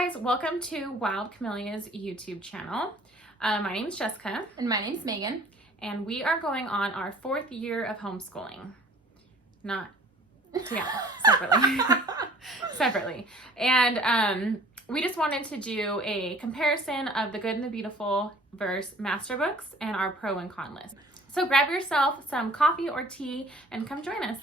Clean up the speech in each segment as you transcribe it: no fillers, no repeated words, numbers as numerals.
guys, welcome to Wild Camellia's YouTube channel. My name is Jessica. And my name's Megan. And we are going on our 4th year of homeschooling. Separately. Separately. And we just wanted to do a comparison of The Good and the Beautiful versus Masterbooks and our pro and con list. So grab yourself some coffee or tea and come join us.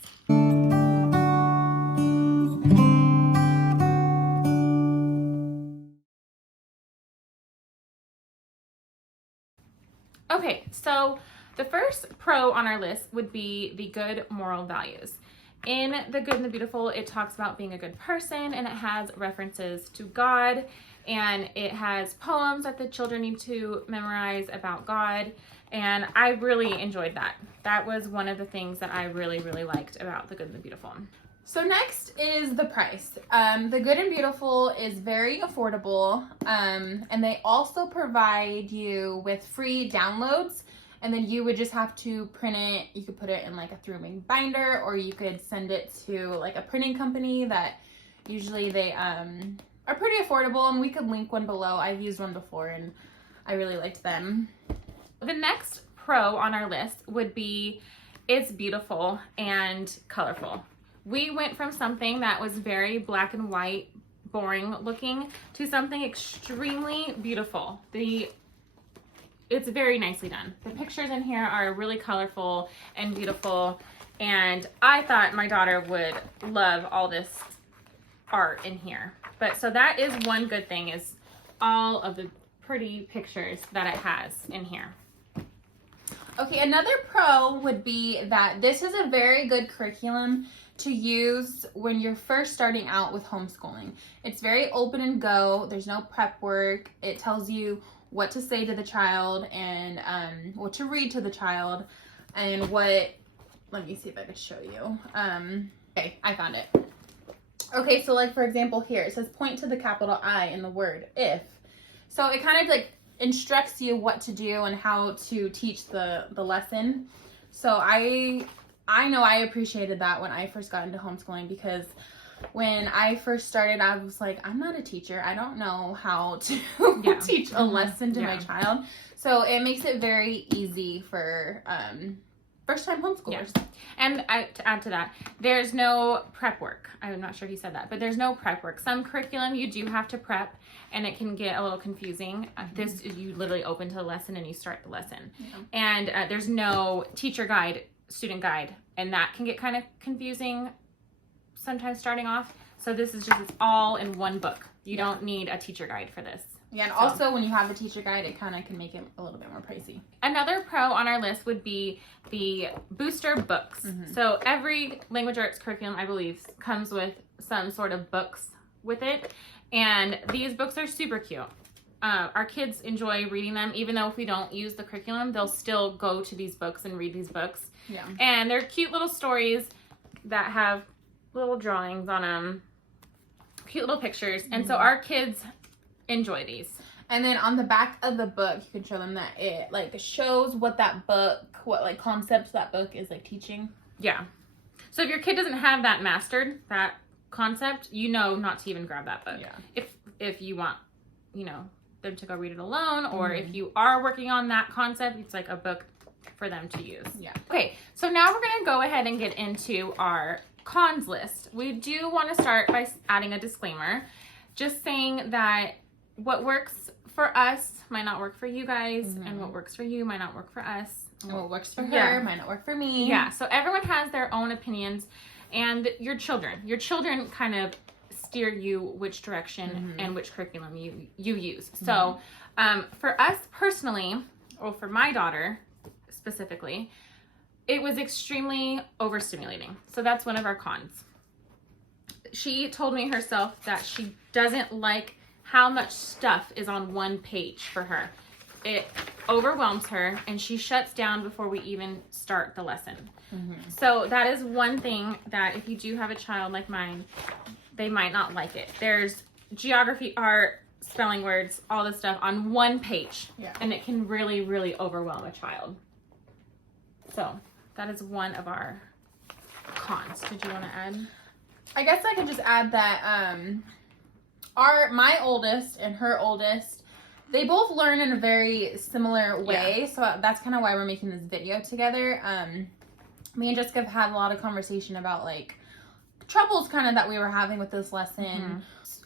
Okay, so the first pro on our list would be the good moral values. In The Good and the Beautiful, it talks about being a good person, and it has references to God, and it has poems that the children need to memorize about God, and I really enjoyed that. That was one of the things that I really liked about The Good and the Beautiful. So next is the price. The Good and Beautiful is very affordable, and they also provide you with free downloads, and then you would just have to print it. You could put it in like a three-ring binder, or you could send it to like a printing company that usually they are pretty affordable, and we could link one below. I've used one before and I really liked them. The next pro on our list would be it's beautiful and colorful. We went from something that was very black and white, boring looking, to something extremely beautiful. It's very nicely done. The pictures in here are really colorful and beautiful, and I thought my daughter would love all this art in here. But so that is one good thing, is all of the pretty pictures that it has in here. Okay, another pro would be that this is a very good curriculum to use when you're first starting out with homeschooling. It's very open and go. There's no prep work. It tells you what to say to the child and what to read to the child and what, let me see if I can show you. Okay, I found it. Okay, so like for example here, it says point to the capital I in the word if. So it kind of like instructs you what to do and how to teach the lesson. So I know I appreciated that when I first got into homeschooling, because when I first started, I was like, I'm not a teacher. I don't know how to teach a lesson to my child. So it makes it very easy for first-time homeschoolers. Yeah. And to add to that, there's no prep work. I'm not sure if you said that, but there's no prep work. Some curriculum you do have to prep, and it can get a little confusing. This is you literally open to the lesson and you start the lesson. Yeah. And there's no teacher guide, student guide, and that can get kind of confusing sometimes starting off. So this is just, it's all in one book. You don't need a teacher guide for this. Yeah, and also when you have the teacher guide, it kind of can make it a little bit more pricey. Another pro on our list would be the booster books. Mm-hmm. So every language arts curriculum, I believe, comes with some sort of books with it. And these books are super cute. Our kids enjoy reading them, even though if we don't use the curriculum, they'll still go to these books and read these books. Yeah. And they're cute little stories that have little drawings on them, cute little pictures. Mm-hmm. And so our kids enjoy these. And then on the back of the book, you can show them that it like shows what that book, what like concepts that book is like teaching. Yeah. So if your kid doesn't have that mastered, that concept, you know not to even grab that book. Yeah. If you want, them to go read it alone, or if you are working on that concept, it's like a book for them to use. Yeah. Okay, so now we're gonna go ahead and get into our cons list. We do want to start by adding a disclaimer, just saying that what works for us might not work for you guys, and what works for you might not work for us. And what works for her might not work for me. Yeah, so everyone has their own opinions, and your children kind of steer you which direction and which curriculum you use. So for us personally, or for my daughter specifically, it was extremely overstimulating. So that's one of our cons. She told me herself that she doesn't like how much stuff is on one page for her. It overwhelms her, and she shuts down before we even start the lesson. So that is one thing that if you do have a child like mine, they might not like it. There's geography, art, spelling words, all this stuff on one page. Yeah. And it can really overwhelm a child. So that is one of our cons. Did you want to add? I guess I could just add that my oldest and her oldest, they both learn in a very similar way. Yeah. So that's kind of why we're making this video together. Me and Jessica have had a lot of conversation about like troubles kind of that we were having with this lesson. Mm-hmm.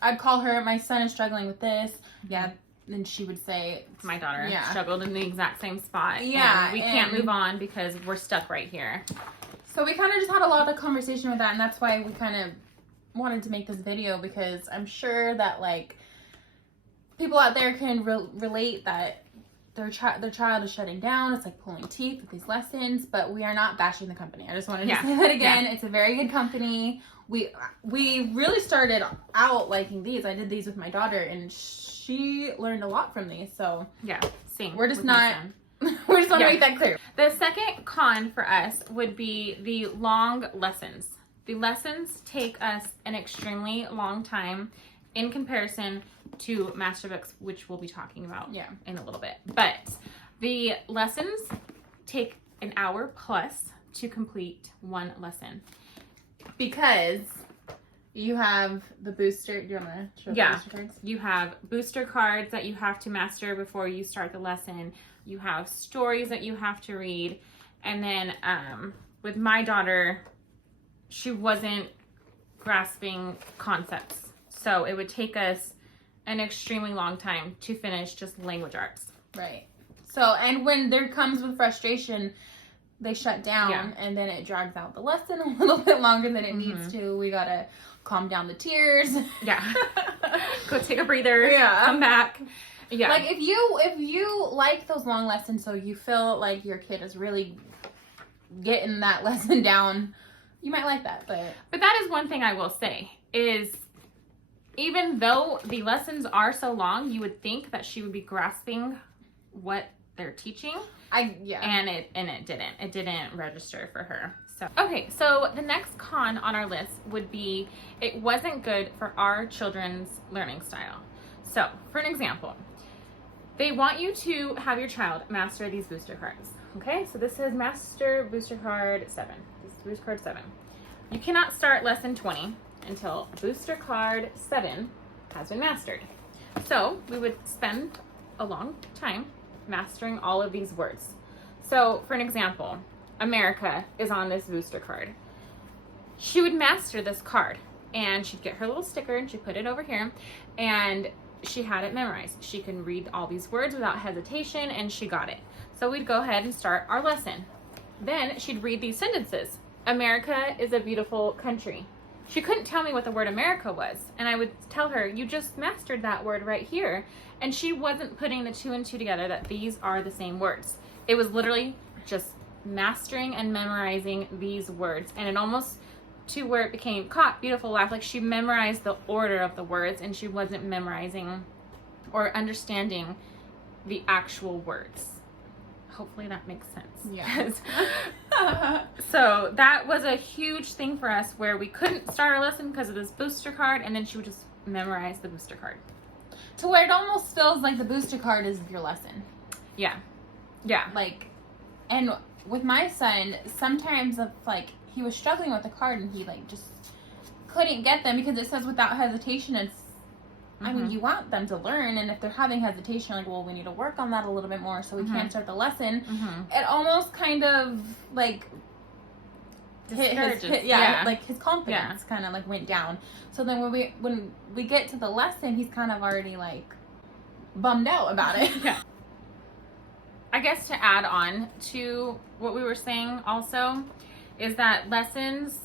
I'd call her, my son is struggling with this. Yeah. Then she would say, my daughter struggled in the exact same spot. Yeah. And we can't move on because we're stuck right here. So we kind of just had a lot of conversation with that. And that's why we kind of wanted to make this video, because I'm sure that like people out there can relate that their child is shutting down. It's like pulling teeth with these lessons, but we are not bashing the company. I just wanted to say that again. Yeah. It's a very good company. We really started out liking these. I did these with my daughter, and she learned a lot from these. So yeah, same. We're just not. We just want to make that clear. The second con for us would be the long lessons. The lessons take us an extremely long time in comparison to Masterbooks, which we'll be talking about in a little bit. But the lessons take an hour plus to complete one lesson. Because you have the booster. Do you want to show the booster cards? You have booster cards that you have to master before you start the lesson. You have stories that you have to read. And then with my daughter, she wasn't grasping concepts. So it would take us an extremely long time to finish just language arts. Right. So, and when there comes with frustration, they shut down and then it drags out the lesson a little bit longer than it needs to. We gotta calm down the tears. Yeah. Go take a breather. Yeah. Come back. Yeah. Like if you like those long lessons, so you feel like your kid is really getting that lesson down, you might like that. But that is one thing I will say is, even though the lessons are so long, you would think that she would be grasping what they're teaching. And it didn't. It didn't register for her. So okay, so the next con on our list would be it wasn't good for our children's learning style. So, for an example, they want you to have your child master these booster cards. Okay, so this is Master Booster Card 7. This is Booster Card 7. You cannot start lesson 20 until Booster Card 7 has been mastered. So we would spend a long time mastering all of these words. So for an example, America is on this booster card. She would master this card and she'd get her little sticker and she'd put it over here and she had it memorized. She can read all these words without hesitation and she got it. So we'd go ahead and start our lesson. Then she'd read these sentences. America is a beautiful country. She couldn't tell me what the word America was. And I would tell her, you just mastered that word right here. And she wasn't putting the 2 and 2 together that these are the same words. It was literally just mastering and memorizing these words. And it almost to where it became caught, beautiful, laugh. Like she memorized the order of the words and she wasn't memorizing or understanding the actual words. Hopefully that makes sense. Yeah. So that was a huge thing for us where we couldn't start our lesson because of this booster card, and then she would just memorize the booster card. To where it almost feels like the booster card is your lesson. Yeah. Yeah. Like, and with my son, sometimes if like he was struggling with the card and he like just couldn't get them because it says without hesitation. It's I mean, you want them to learn, and if they're having hesitation, like, well, we need to work on that a little bit more so we can't start the lesson. It almost kind of, like, hit like, his confidence kind of, like, went down. So then when we get to the lesson, he's kind of already, like, bummed out about it. Yeah. I guess to add on to what we were saying also is that lessons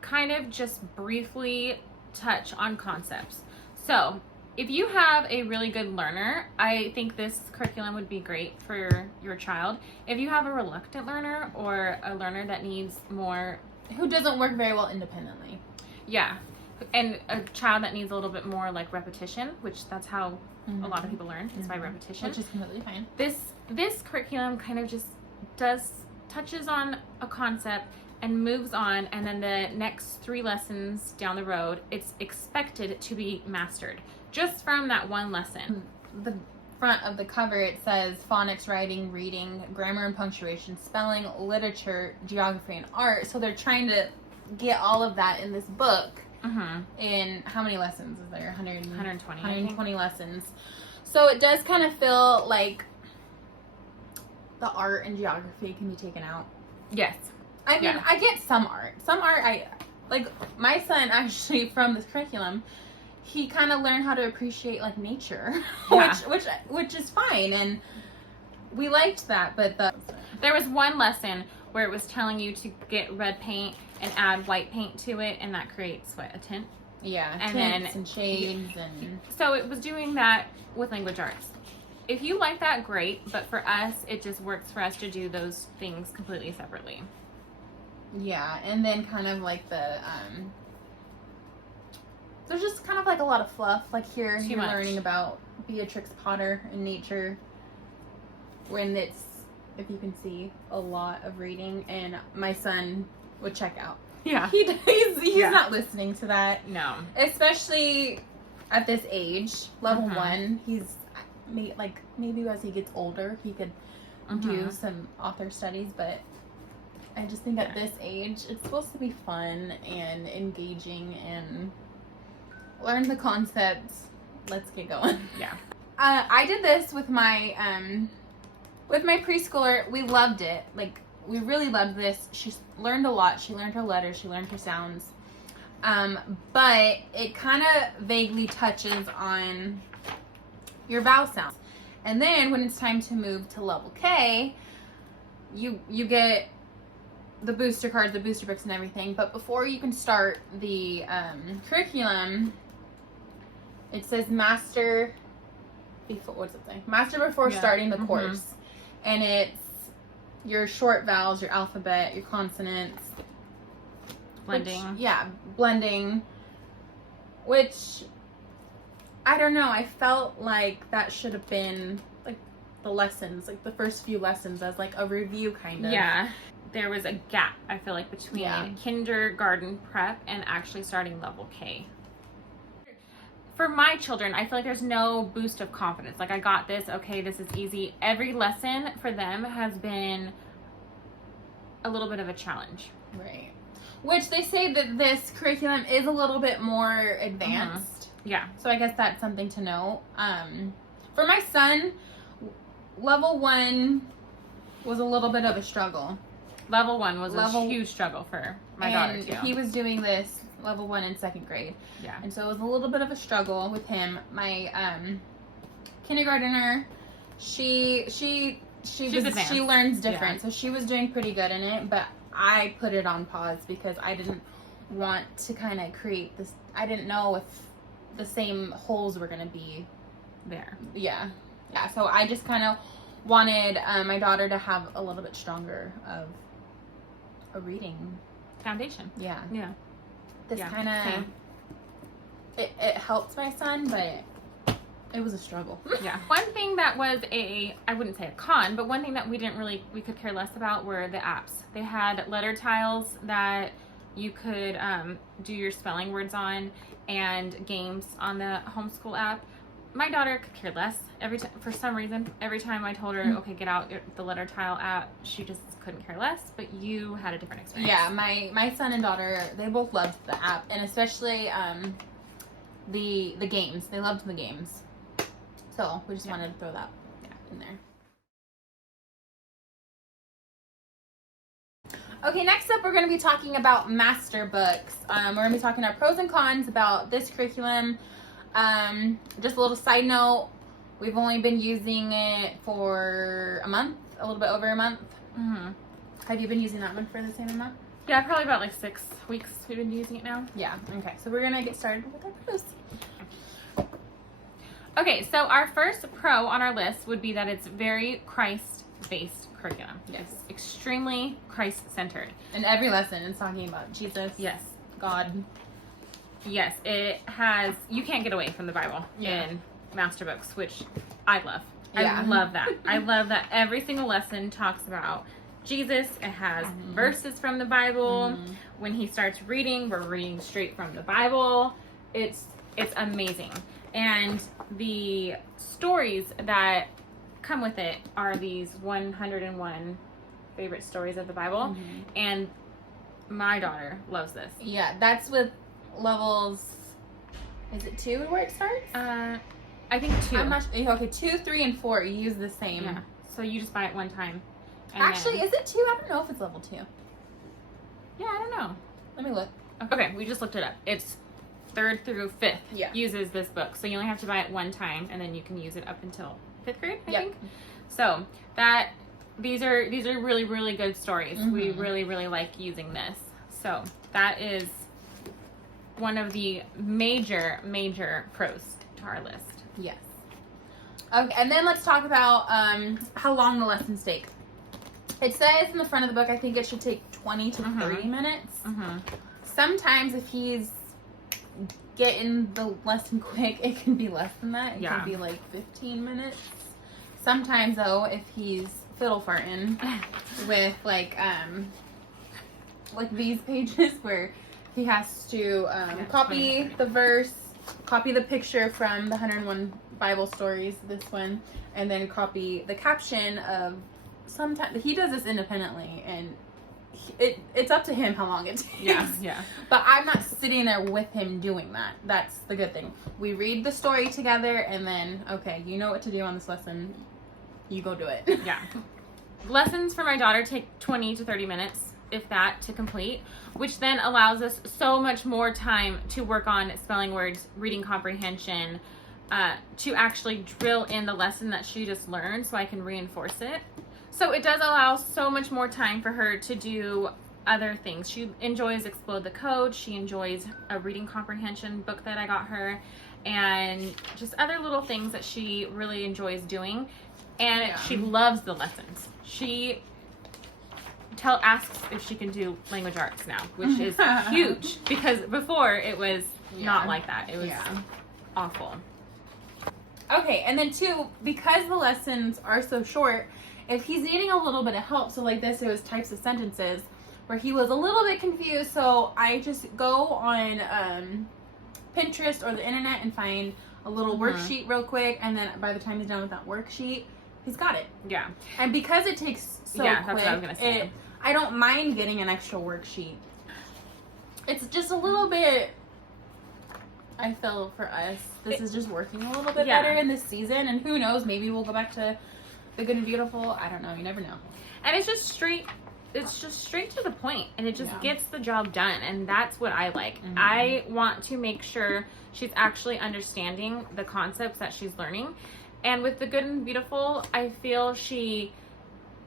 kind of just briefly touch on concepts. So, if you have a really good learner, I think this curriculum would be great for your child. If you have a reluctant learner or a learner that needs more... Who doesn't work very well independently. Yeah. And a child that needs a little bit more like repetition, which that's how a lot of people learn, is by repetition. Which is completely fine. This curriculum kind of just touches on a concept and moves on, and then the next 3 lessons down the road, it's expected to be mastered just from that one lesson. The front of the cover, it says phonics, writing, reading, grammar and punctuation, spelling, literature, geography, and art. So they're trying to get all of that in this book. in how many lessons is there? 120. 120 lessons. So it does kind of feel like the art and geography can be taken out. Yes. I mean, I get some art. Some art, like my son actually from this curriculum, he kind of learned how to appreciate like nature, which is fine, and we liked that. But there was one lesson where it was telling you to get red paint and add white paint to it, and that creates a tint. Yeah, and tints and shades and. So it was doing that with language arts. If you like that, great. But for us, it just works for us to do those things completely separately. Yeah, and then kind of like the there's just kind of like a lot of fluff. Like here, you're learning about Beatrix Potter and nature. When it's, if you can see, a lot of reading, and my son would check out. Yeah, he's not listening to that. No, especially at this age, level 1. He's maybe as he gets older, he could do some author studies, but I just think at this age, it's supposed to be fun and engaging and learn the concepts. Let's get going. Yeah. I did this with my preschooler. We loved it. Like, we really loved this. She learned a lot. She learned her letters. She learned her sounds. But it kind of vaguely touches on your vowel sounds. And then when it's time to move to level K, you get the booster cards, the booster books, and everything. But before you can start the curriculum, it says master before. What's it say? Master before starting the course, and it's your short vowels, your alphabet, your consonants, blending. Blending. Which I don't know. I felt like that should have been like the lessons, like the first few lessons, as like a review kind of. Yeah. There was a gap, I feel like, between kindergarten prep and actually starting level K. For my children, I feel like there's no boost of confidence. Like, I got this, okay, this is easy. Every lesson for them has been a little bit of a challenge. Right. Which they say that this curriculum is a little bit more advanced. Yeah. So I guess that's something to know. For my son, level 1 was a little bit of a struggle. Level 1 was a huge struggle for my daughter, too. He was doing this level 1 in 2nd grade. Yeah. And so it was a little bit of a struggle with him. My kindergartner, she learns different. So she was doing pretty good in it, but I put it on pause because I didn't want to kind of create this. I didn't know if the same holes were going to be there. Yeah. So I just kind of wanted my daughter to have a little bit stronger of a reading foundation. Yeah. This kind of it helped my son, but it was a struggle. Yeah. One thing that was I wouldn't say a con, but one thing that we could care less about were the apps. They had letter tiles that you could do your spelling words on, and games on the Homeschool app. My daughter could care less. For some reason, every time I told her, okay, get out the letter tile app, she just couldn't care less. But you had a different experience. Yeah, my son and daughter, they both loved the app, and especially the games. They loved the games. So we just wanted to throw that in there. Okay, next up we're going to be talking about Masterbooks. We're going to be talking our pros and cons about this curriculum. Just a little side note, we've only been using it for a month, a little bit over a month. Have you been using that one for the same amount? Yeah, probably about like 6 weeks we've been using it now. Yeah, okay. So we're going to get started with our pros. Okay, so our first pro on our list would be that it's very Christ-based curriculum. Yes. It's extremely Christ-centered. In every lesson, it's talking about Jesus. Yes. God. Yes, it has, you can't get away from the Bible in Masterbooks, which I love. Yeah. I love that. I love that every single lesson talks about Jesus. It has verses from the Bible. When he starts reading, we're reading straight from the Bible. It's amazing. And the stories that come with it are these 101 favorite stories of the Bible. And my daughter loves this. Yeah, that's with levels, is it 2 where it starts? I think 2. I'm not sure. Okay, 2, 3, and 4 use the same. Yeah. So you just buy it one time. Actually, is it 2? I don't know if it's level 2. Yeah, I don't know. Let me look. Okay, we just looked it up. It's 3rd through 5th uses this book. So you only have to buy it one time, and then you can use it up until 5th grade, I think. So these are really, really good stories. We really, really like using this. So that is one of the major pros to our list. Yes. Okay, and then let's talk about how long the lessons take. It says in the front of the book, I think it should take 20 to 30 minutes. Sometimes if he's getting the lesson quick, it can be less than that. It can be like 15 minutes. Sometimes though, if he's fiddle farting with like these pages where he has to copy the verse, copy the picture from the 101 Bible stories, this one, and then copy the caption of sometimes he does this independently, and it's up to him how long it takes. Yeah. But I'm not sitting there with him doing that. That's the good thing. We read the story together, and then, okay, you know what to do on this lesson. You go do it. Yeah. Lessons for my daughter take 20 to 30 minutes, if that, to complete, which then allows us so much more time to work on spelling words, reading comprehension, to actually drill in the lesson that she just learned so I can reinforce it. So it does allow so much more time for her to do other things. She enjoys Explode the Code. She enjoys a reading comprehension book that I got her, and just other little things that she really enjoys doing. And she loves the lessons. She asks if she can do language arts now, which is huge, because before it was not like that. It was awful. Okay, and then 2, because the lessons are so short, if he's needing a little bit of help, so like this, it was types of sentences where he was a little bit confused, so I just go on Pinterest or the internet and find a little worksheet real quick, and then by the time he's done with that worksheet, he's got it. Yeah. And because it takes so quick, that's what I was gonna say. I don't mind getting an extra worksheet. It's just a little bit, I feel, for us, this is just working a little bit better in this season, and who knows, maybe we'll go back to The Good and Beautiful. I don't know. You never know. And it's just straight to the point, and it just gets the job done, and that's what I like. I want to make sure she's actually understanding the concepts that she's learning. And with The Good and Beautiful, I feel she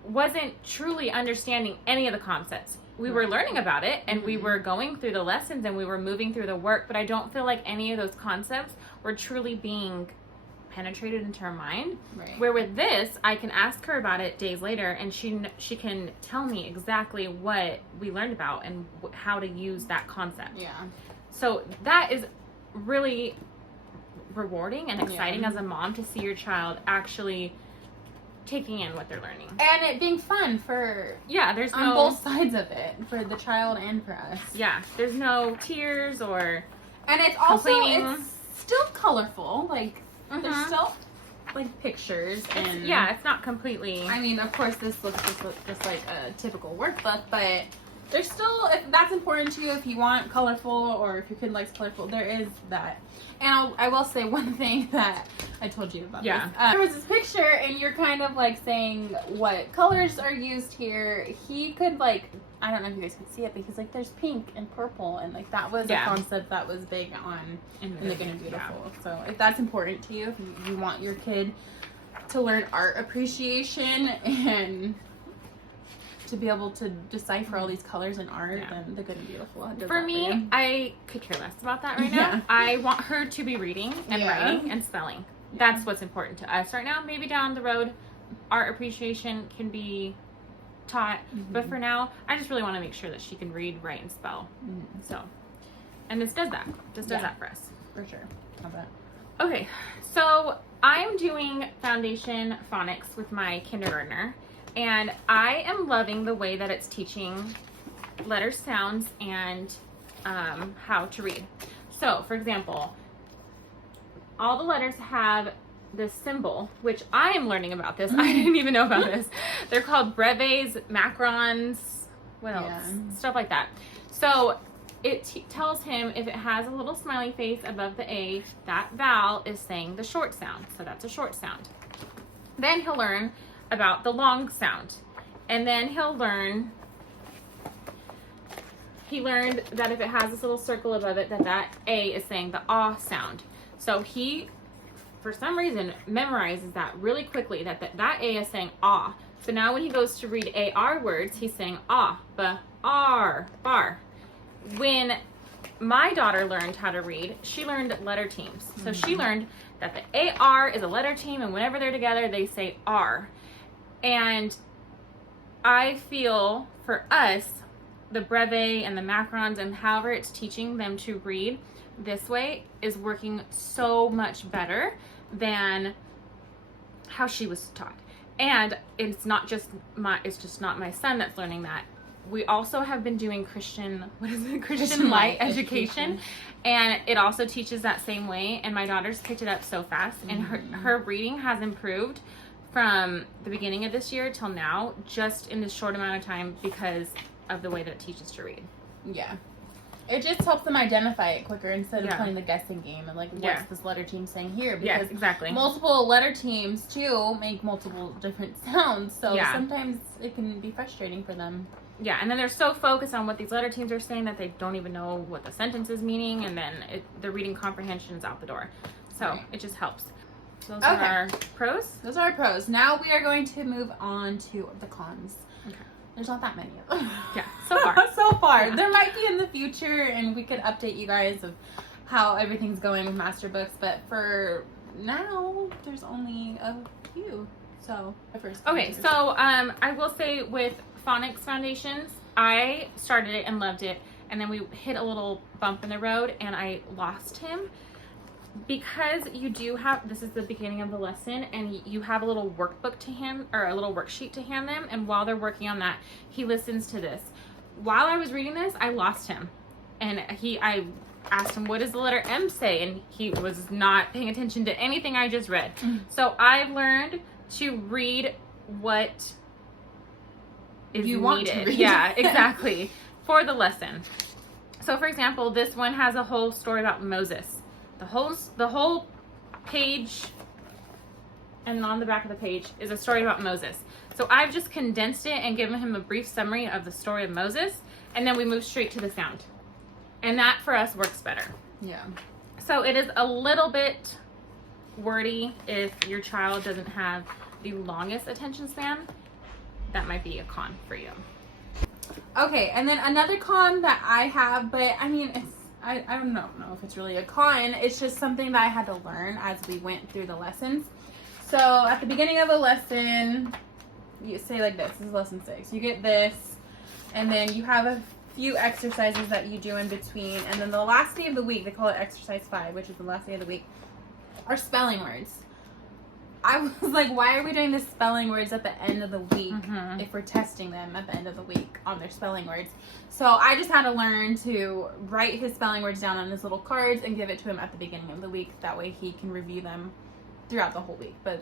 wasn't truly understanding any of the concepts. We were learning about it, and we were going through the lessons, and we were moving through the work, but I don't feel like any of those concepts were truly being penetrated into her mind. Right. Where with this, I can ask her about it days later, and she can tell me exactly what we learned about and how to use that concept. Yeah. So that is really rewarding and exciting as a mom, to see your child actually taking in what they're learning, and it being fun for there's on both sides of it, for the child and for us. There's no tears or and it's also it's still colorful, like there's still like pictures, and it's not completely, I mean, of course this looks just like a typical workbook, but there's still, if that's important to you, if you want colorful, or if your kid likes colorful, there is that. And I will say one thing that I told you about this. There was this picture, and you're kind of like saying what colors are used here. He could like, I don't know if you guys can see it, but he's like, there's pink and purple, and like that was a concept that was big on in The Good and Beautiful. So if that's important to you, if you want your kid to learn art appreciation and to be able to decipher all these colors in art, then The Good and Beautiful does for me, I could care less about that right now. I want her to be reading and writing and spelling. That's what's important to us right now. Maybe down the road, art appreciation can be taught, but for now, I just really want to make sure that she can read, write, and spell. So, and this does that. This does that for us. For sure. How about? Okay, so I'm doing foundation phonics with my kindergartner. And I am loving the way that it's teaching letter sounds and how to read. So, for example, all the letters have this symbol, which I am learning about this. I didn't even know about this. They're called breves, macrons, what else? Stuff like that. So, it tells him if it has a little smiley face above the A, that vowel is saying the short sound. So that's a short sound. Then he'll learn about the long sound. And then he learned that if it has this little circle above it, that A is saying the ah sound. So he, for some reason, memorizes that really quickly, that A is saying ah. So now when he goes to read AR words, he's saying ah, ba, ar, bar. When my daughter learned how to read, she learned letter teams. So she learned that the AR is a letter team, and whenever they're together, they say R. And I feel for us, the breve and the macrons and however it's teaching them to read this way is working so much better than how she was taught. And it's just not my son that's learning that. We also have been doing Christian light education, and it also teaches that same way, and my daughter's picked it up so fast, and her reading has improved from the beginning of this year till now, just in this short amount of time, because of the way that it teaches to read. Yeah. It just helps them identify it quicker instead of playing the guessing game and like, what's this letter team saying here? Because exactly. multiple letter teams too make multiple different sounds, so sometimes it can be frustrating for them. Yeah, and then they're so focused on what these letter teams are saying that they don't even know what the sentence is meaning, and then the reading comprehension is out the door. So it just helps. Those are our pros. Those are our pros. Now we are going to move on to the cons. Okay. There's not that many of them. Yeah, so far. So far. Yeah. There might be in the future, and we could update you guys of how everything's going with Masterbooks, but for now, there's only a few. So, I will say with Phonics Foundations, I started it and loved it, and then we hit a little bump in the road, and I lost him. Because you do have, this is the beginning of the lesson, and you have a little workbook to hand, or a little worksheet to hand them, and while they're working on that, he listens to this. While I was reading this, I lost him, and I asked him, what does the letter M say? And he was not paying attention to anything I just read. So I've learned to read what is you needed. Want to read. Yeah, exactly, for the lesson. So for example, this one has a whole story about Moses. The whole page, and on the back of the page is a story about Moses. So I've just condensed it and given him a brief summary of the story of Moses, and then we move straight to the sound. And that for us works better. Yeah. So it is a little bit wordy if your child doesn't have the longest attention span. That might be a con for you. Okay, and then another con that I have, but I mean, I don't know if it's really a con. It's just something that I had to learn as we went through the lessons. So at the beginning of a lesson, you say like this is lesson 6. You get this, and then you have a few exercises that you do in between. And then the last day of the week, they call it exercise 5, which is the last day of the week, are spelling words. I was like, why are we doing the spelling words at the end of the week if we're testing them at the end of the week on their spelling words? So I just had to learn to write his spelling words down on his little cards and give it to him at the beginning of the week. That way he can review them throughout the whole week. But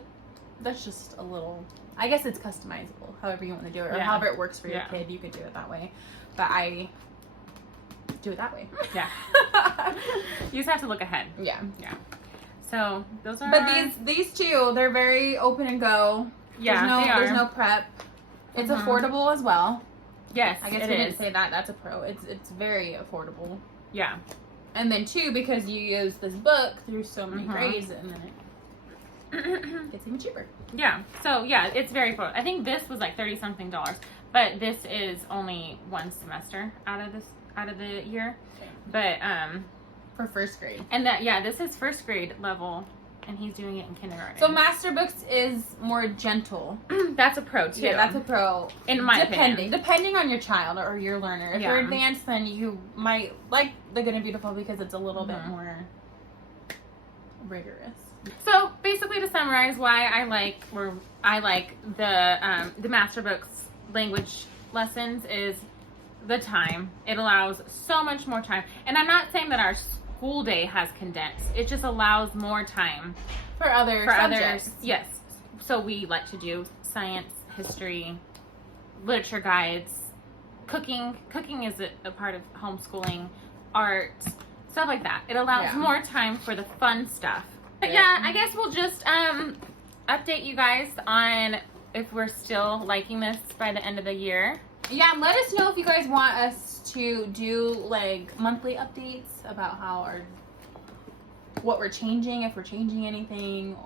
that's just a little, I guess it's customizable, however you want to do it, or however it works for your kid, you could do it that way. But I do it that way. Yeah. You just have to look ahead. Yeah. Yeah. So those are. But these two, they're very open and go. Yeah, there's no prep. It's affordable as well. Yes, I guess we didn't say that. That's a pro. It's very affordable. Yeah. And then 2, because you use this book through so many grades, and then it gets even cheaper. Yeah. So yeah, it's very affordable. I think this was like $30-something, but this is only one semester out of the year. Okay. But for first grade. And this is first grade level, and he's doing it in kindergarten. So Masterbooks is more gentle. That's a pro too. Yeah, that's a pro. In my opinion. Depending on your child or your learner. If you're advanced, then you might like The Good and Beautiful because it's a little bit more rigorous. So basically, to summarize, why I like the Masterbooks language lessons is the time. It allows so much more time, and I'm not saying that our school day has condensed. It just allows more time for other subjects. Yes. So we like to do science, history, literature guides, cooking. Cooking is a part of homeschooling. art, stuff like that. It allows more time for the fun stuff. But yeah, I guess we'll just update you guys on if we're still liking this by the end of the year. Yeah, let us know if you guys want us to do like monthly updates about what we're changing, if we're changing anything,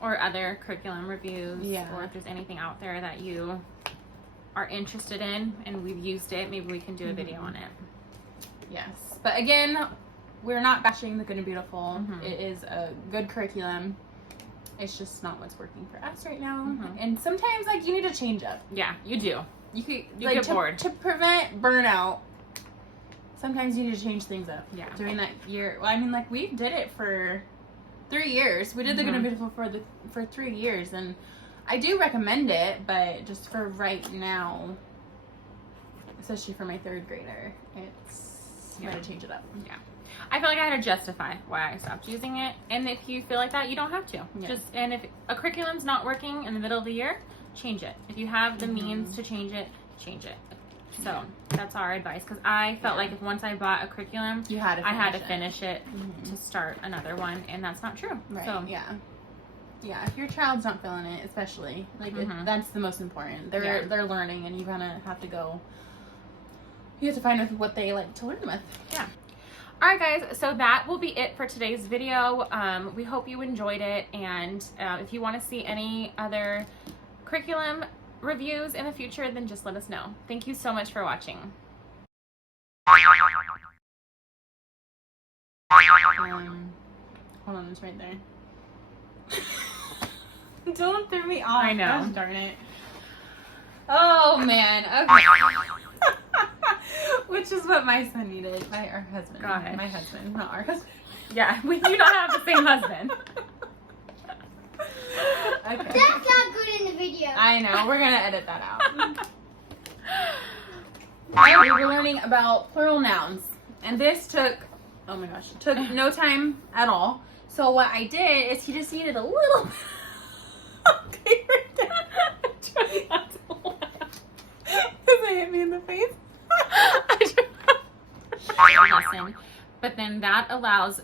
or other curriculum reviews, Yeah. or if there's anything out there that you are interested in and we've used it, maybe we can do a video on it. Yes, but again, we're not bashing the Good and Beautiful. It is a good curriculum. It's just not what's working for us right now. And sometimes, like, you need to change up. Yeah, you do. You like, get bored. To prevent burnout, sometimes you need to change things up. Yeah. During that year. Well, I mean, like, we did it for 3 years. We did the Good and Beautiful for 3 years. And I do recommend it, but just for right now, especially for my 3rd grader, you gotta change it up. Yeah. I feel like I had to justify why I stopped using it. And if you feel like that, you don't have to. Yeah. And if a curriculum's not working in the middle of the year, change it. If you have the means to change it, change it. So that's our advice. Because I felt like if once I bought a curriculum, I had to finish it to start another one. And that's not true. Right. So, yeah, if your child's not feeling it, especially, like, that's the most important. They're learning, and you kind of have to go. You have to find out what they like to learn with. Yeah. All right, guys. So that will be it for today's video. We hope you enjoyed it. And if you want to see any other curriculum reviews in the future, then just let us know. Thank you so much for watching. Hold on, it's right there. Don't throw me off. I know. Gosh, darn it. Oh, man. Okay. Which is what my son needed. Our husband. Go ahead. My husband, not our husband. Yeah, we do not have the same husband. Okay. That's not good in the video. I know. We're going to edit that out. Alright, we were learning about plural nouns. And this took, oh my gosh, took no time at all. So what I did is he just needed a little bit of paper down. Try not to laugh. Because it hit me in the face. Lesson, but then that allows